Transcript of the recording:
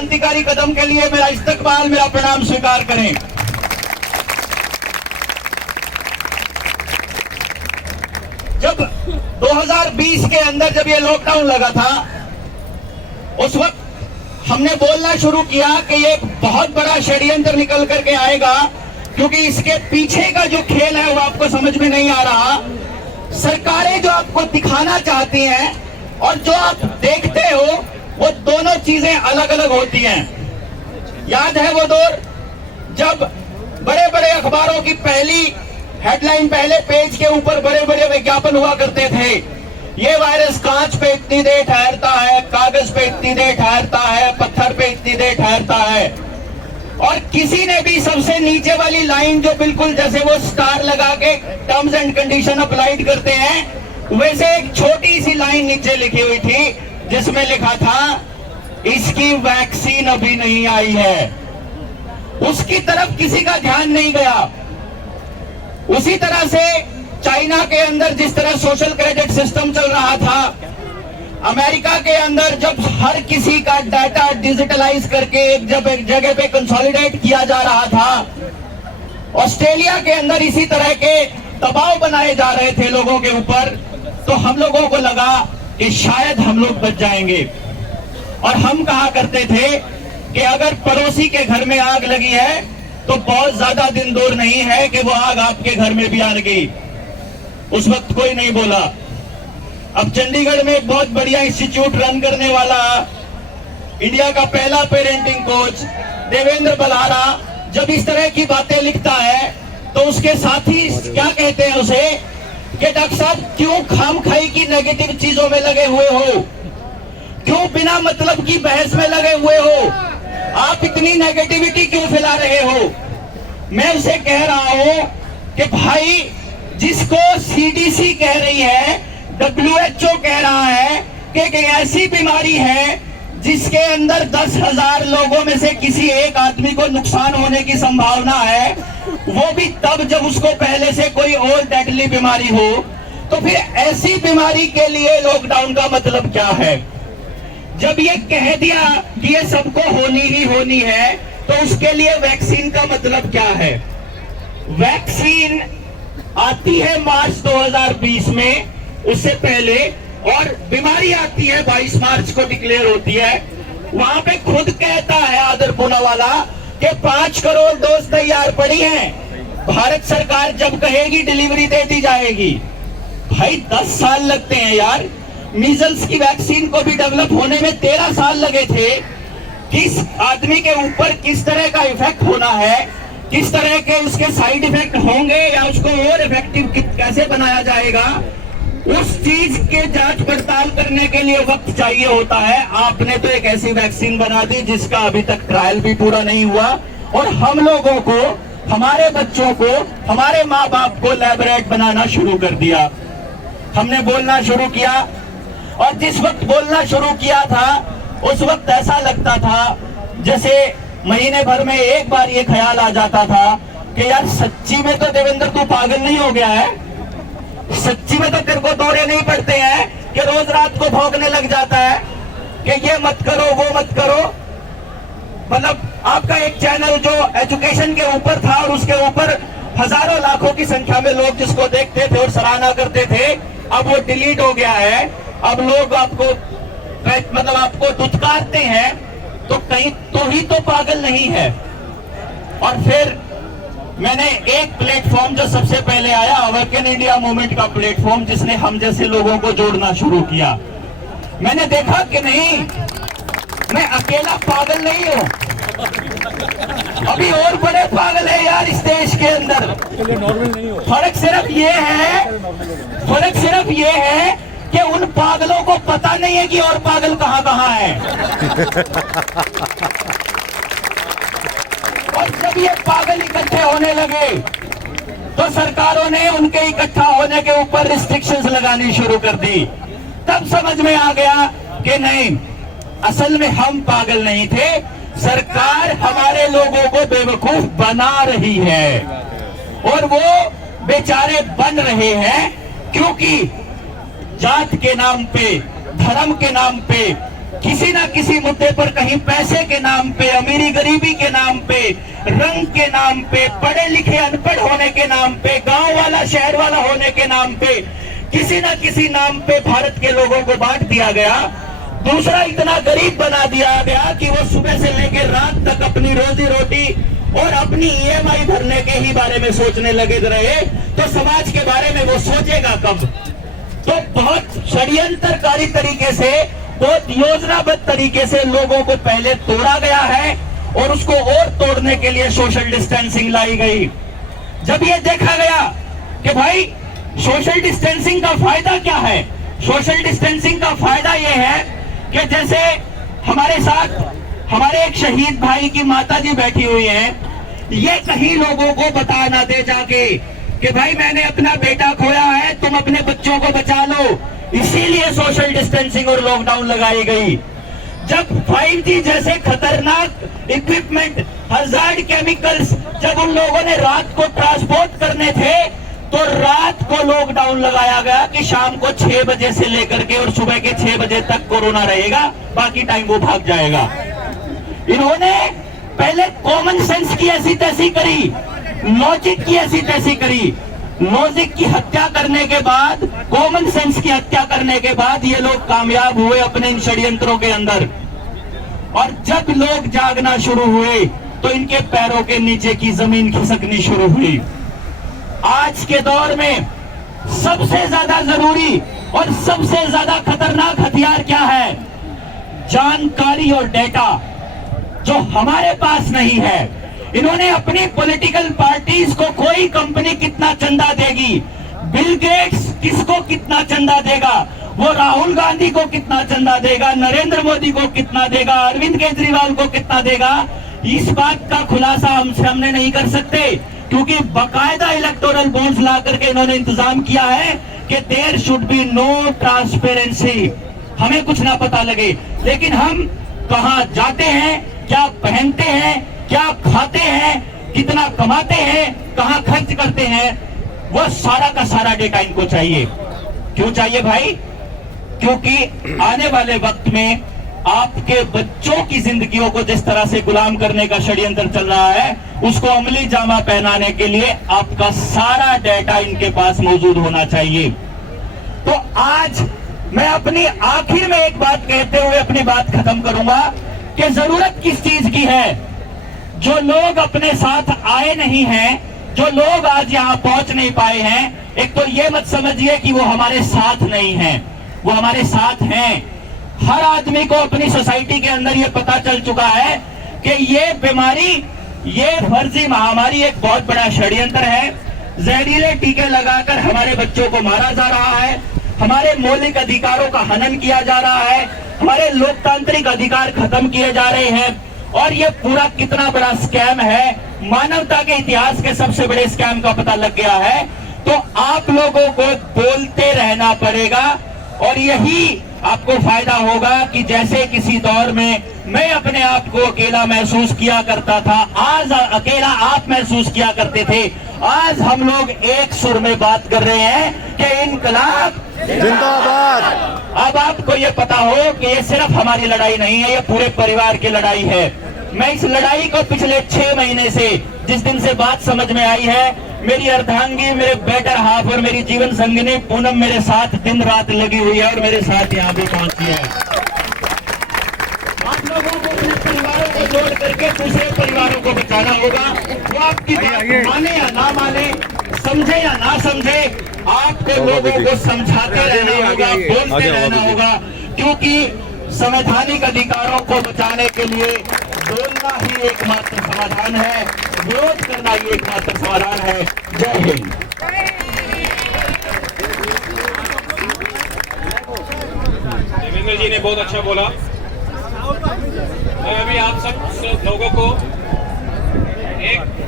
क्रांतिकारी कदम के लिए मेरा इस्तकबाल, मेरा प्रणाम स्वीकार करें। जब 2020 के अंदर जब ये लॉकडाउन लगा था, उस वक्त हमने बोलना शुरू किया कि ये बहुत बड़ा षड्यंत्र निकल करके आएगा, क्योंकि इसके पीछे का जो खेल है वो आपको समझ में नहीं आ रहा। सरकारें जो आपको दिखाना चाहती हैं और जो आप देखते हो, वो दोनों चीजें अलग अलग होती हैं। याद है वो दौर जब बड़े बड़े अखबारों की पहली हेडलाइन, पहले पेज के ऊपर बड़े बड़े विज्ञापन हुआ करते थे, ये वायरस कांच पे इतनी देर ठहरता है, कागज पे इतनी देर ठहरता है, पत्थर पे इतनी देर ठहरता है। और किसी ने भी सबसे नीचे वाली लाइन, जो बिल्कुल जैसे वो स्टार लगा के टर्म्स एंड कंडीशन अप्लाइड करते हैं, वैसे एक छोटी सी लाइन नीचे लिखी हुई थी जिसमें लिखा था इसकी वैक्सीन अभी नहीं आई है। उसकी तरफ किसी का ध्यान नहीं गया। उसी तरह से चाइना के अंदर जिस तरह सोशल क्रेडिट सिस्टम चल रहा था, अमेरिका के अंदर जब हर किसी का डाटा डिजिटलाइज करके एक जगह पे कंसोलिडेट किया जा रहा था, ऑस्ट्रेलिया के अंदर इसी तरह के दबाव बनाए जा रहे थे लोगों के ऊपर, तो हम लोगों को लगा कि शायद हम लोग बच जाएंगे। और हम कहा करते थे कि अगर पड़ोसी के घर में आग लगी है तो बहुत ज्यादा दिन दूर नहीं है कि वो आग आपके घर में भी आ गई। उस वक्त कोई नहीं बोला। अब चंडीगढ़ में एक बहुत बढ़िया इंस्टीट्यूट रन करने वाला, इंडिया का पहला पेरेंटिंग कोच देवेंद्र बल्हारा जब इस तरह की बातें लिखता है, तो उसके साथी क्या कहते हैं उसे कि डॉक्टर साहब क्यों खामखाई की नेगेटिव चीजों में लगे हुए हो, क्यों बिना मतलब की बहस में लगे हुए हो, आप इतनी नेगेटिविटी क्यों फैला रहे हो। मैं उसे कह रहा हूं कि भाई, जिसको सीडीसी कह रही है, WHO कह रहा है कि ऐसी बीमारी है जिसके अंदर 10,000 लोगों में से किसी एक आदमी को नुकसान होने की संभावना है, वो भी तब जब उसको पहले से कोई और डेडली बीमारी हो, तो फिर ऐसी बीमारी के लिए लॉकडाउन का मतलब क्या है। जब ये कह दिया कि ये सबको होनी ही होनी है, तो उसके लिए वैक्सीन का मतलब क्या है। वैक्सीन आती है मार्च 2020 में, उससे पहले, और बीमारी आती है 22 मार्च को डिक्लेयर होती है। वहां पे खुद कहता है आदर पूनावाला कि 5 करोड़ डोज तैयार पड़ी हैं, भारत सरकार जब कहेगी डिलीवरी दे दी जाएगी। भाई 10 साल लगते हैं यार। मीजल्स की वैक्सीन को भी डेवलप होने में 13 साल लगे थे। किस आदमी के ऊपर किस तरह का इफेक्ट होना है, किस तरह के उसके साइड इफेक्ट होंगे, या उसको और इफेक्टिव कैसे बनाया जाएगा, उस चीज के जांच पड़ताल करने के लिए वक्त चाहिए होता है। आपने तो एक ऐसी वैक्सीन बना दी जिसका अभी तक ट्रायल भी पूरा नहीं हुआ, और हम लोगों को, हमारे बच्चों को, हमारे माँ बाप को लैब रैट बनाना शुरू कर दिया। हमने बोलना शुरू किया, और जिस वक्त बोलना शुरू किया था उस वक्त ऐसा लगता था जैसे महीने भर में एक बार ये ख्याल आ जाता था कि यार सच्ची में तो देवेंद्र तू पागल नहीं हो गया है, सच्ची में तो तेरे को दौरे नहीं पड़ते हैं कि रोज रात को भौंकने लग जाता है कि ये मत करो वो मत करो। मतलब आपका एक चैनल जो एजुकेशन के ऊपर था और उसके ऊपर हजारों लाखों की संख्या में लोग जिसको देखते थे और सराहना करते थे, अब वो डिलीट हो गया है। अब लोग आपको मतलब आपको दुत्कारते हैं, तो कहीं तो ही तो पागल नहीं है। और फिर मैंने एक प्लेटफॉर्म जो सबसे पहले आया, अवेकन इंडिया मूवमेंट का प्लेटफॉर्म, जिसने हम जैसे लोगों को जोड़ना शुरू किया, मैंने देखा कि नहीं, मैं अकेला पागल नहीं हूं, अभी और बड़े पागल है यार इस देश के अंदर। फर्क सिर्फ ये है कि उन पागलों को पता नहीं है कि और पागल कहां कहां है। और जब ये पागल इकट्ठे होने लगे तो सरकारों ने उनके इकट्ठा होने के ऊपर रिस्ट्रिक्शंस लगानी शुरू कर दी। तब समझ में आ गया कि नहीं, असल में हम पागल नहीं थे, सरकार हमारे लोगों को बेवकूफ बना रही है, और वो बेचारे बन रहे हैं क्योंकि जात के नाम पे, धर्म के नाम पे, किसी ना किसी मुद्दे पर कहीं पैसे के नाम पे, अमीरी गरीबी के नाम पे, रंग के नाम पे, पढ़े लिखे अनपढ़ होने के नाम पे, गांव वाला शहर वाला होने के नाम पे, किसी ना किसी नाम पे भारत के लोगों को बांट दिया गया। दूसरा, इतना गरीब बना दिया गया कि वो सुबह से लेकर रात तक अपनी रोजी रोटी और अपनी ईएमआई भरने के ही बारे में सोचने लगे रहे, तो समाज के बारे में वो सोचेगा कब? तो बहुत षड्यंत्रकारी तरीके से, बहुत योजनाबद्ध तरीके से लोगों को पहले तोड़ा गया है और उसको और तोड़ने के लिए सोशल डिस्टेंसिंग लाई गई। जब ये देखा गया कि भाई सोशल डिस्टेंसिंग का फायदा क्या है, सोशल डिस्टेंसिंग का फायदा ये है कि जैसे हमारे साथ हमारे एक शहीद भाई की माता जी बैठी हुई हैं, ये कहीं लोगों को बता ना दे जाके कि भाई मैंने अपना बेटा खोया है, तुम अपने बच्चों को बचा लो। इसीलिए सोशल डिस्टेंसिंग और लॉकडाउन लगाई गई। जब 5G जैसे खतरनाक इक्विपमेंट, हजार्ड केमिकल्स जब उन लोगों ने रात को ट्रांसपोर्ट करने थे, तो रात को लॉकडाउन लगाया गया कि शाम को 6 बजे से लेकर के और सुबह के 6 बजे तक कोरोना रहेगा, बाकी टाइम वो भाग जाएगा। इन्होंने पहले कॉमन सेंस की ऐसी तैसी करी, लॉजिक की ऐसी तैसी करी। लॉजिक की हत्या करने के बाद, कॉमन सेंस की हत्या करने के बाद ये लोग कामयाब हुए अपने इन षड्यंत्रों के अंदर। और जब लोग जागना शुरू हुए तो इनके पैरों के नीचे की जमीन खिसकनी शुरू हुई। आज के दौर में सबसे ज्यादा जरूरी और सबसे ज्यादा खतरनाक हथियार क्या है? जानकारी और डेटा, जो हमारे पास नहीं है। इन्होंने अपनी पॉलिटिकल पार्टीज को कोई कंपनी कितना चंदा देगी, बिल गेट्स किसको कितना चंदा देगा, वो राहुल गांधी को कितना चंदा देगा, नरेंद्र मोदी को कितना देगा, अरविंद केजरीवाल को कितना देगा, इस बात का खुलासा हमने नहीं कर सकते, क्योंकि बकायदा इलेक्टोरल बॉन्ड्स ला करके इन्होंने इंतजाम किया है कि there should be no transparency, हमें कुछ ना पता लगे। लेकिन हम कहां जाते हैं, क्या पहनते हैं, क्या खाते हैं, कितना कमाते हैं, कहां खर्च करते हैं, वो सारा का सारा डेटा इनको चाहिए। क्यों चाहिए भाई? क्योंकि आने वाले वक्त में आपके बच्चों की जिंदगियों को जिस तरह से गुलाम करने का षड्यंत्र चल रहा है, उसको अमली जामा पहनाने के लिए आपका सारा डेटा इनके पास मौजूद होना चाहिए। तो आज मैं अपनी आखिर में एक बात कहते हुए अपनी बात खत्म करूंगा कि जरूरत किस चीज की है? जो लोग अपने साथ आए नहीं हैं, जो लोग आज यहां पहुंच नहीं पाए हैं, एक तो ये मत समझिए कि वो हमारे साथ नहीं हैं, वो हमारे साथ हैं। हर आदमी को अपनी सोसाइटी के अंदर ये पता चल चुका है कि ये बीमारी, ये फर्जी महामारी एक बहुत बड़ा षड्यंत्र है। जहरीले टीके लगाकर हमारे बच्चों को मारा जा रहा है, हमारे मौलिक अधिकारों का हनन किया जा रहा है, हमारे लोकतांत्रिक अधिकार खत्म किए जा रहे हैं। और ये पूरा कितना बड़ा स्कैम है, मानवता के इतिहास के सबसे बड़े स्कैम का पता लग गया है। तो आप लोगों को बोलते रहना पड़ेगा और यही आपको फायदा होगा कि जैसे किसी दौर में मैं अपने आप को अकेला महसूस किया करता था, आज अकेला आप महसूस किया करते थे, आज हम लोग एक सुर में बात कर रहे हैं कि इनकलाब जिंदाबाद। अब आपको ये पता हो कि ये सिर्फ हमारी लड़ाई नहीं है, ये पूरे परिवार की लड़ाई है। मैं इस लड़ाई को पिछले 6 महीने से, जिस दिन से बात समझ में आई है, मेरी अर्धांगी, मेरे बेटर हाफ और मेरी जीवन संगिनी पूनम मेरे साथ दिन रात लगी हुई है और मेरे साथ यहाँ भी पहुंची है। आप लोगों को अपने परिवारों को जोड़ करके दूसरे परिवारों को बचाना होगा। वो आपकी बात माने या ना माने, समझे या ना समझे, आपको लोगों को समझाते रहना होगा, बोलते रहना होगा, क्योंकि संवैधानिक अधिकारों को बचाने के लिए बोलना ही एकमात्र समाधान है, विरोध करना ही एकमात्र समाधान है। जय हिंद। देवेंद्र जी ने बहुत अच्छा बोला। मैं अभी आप सब लोगों को एक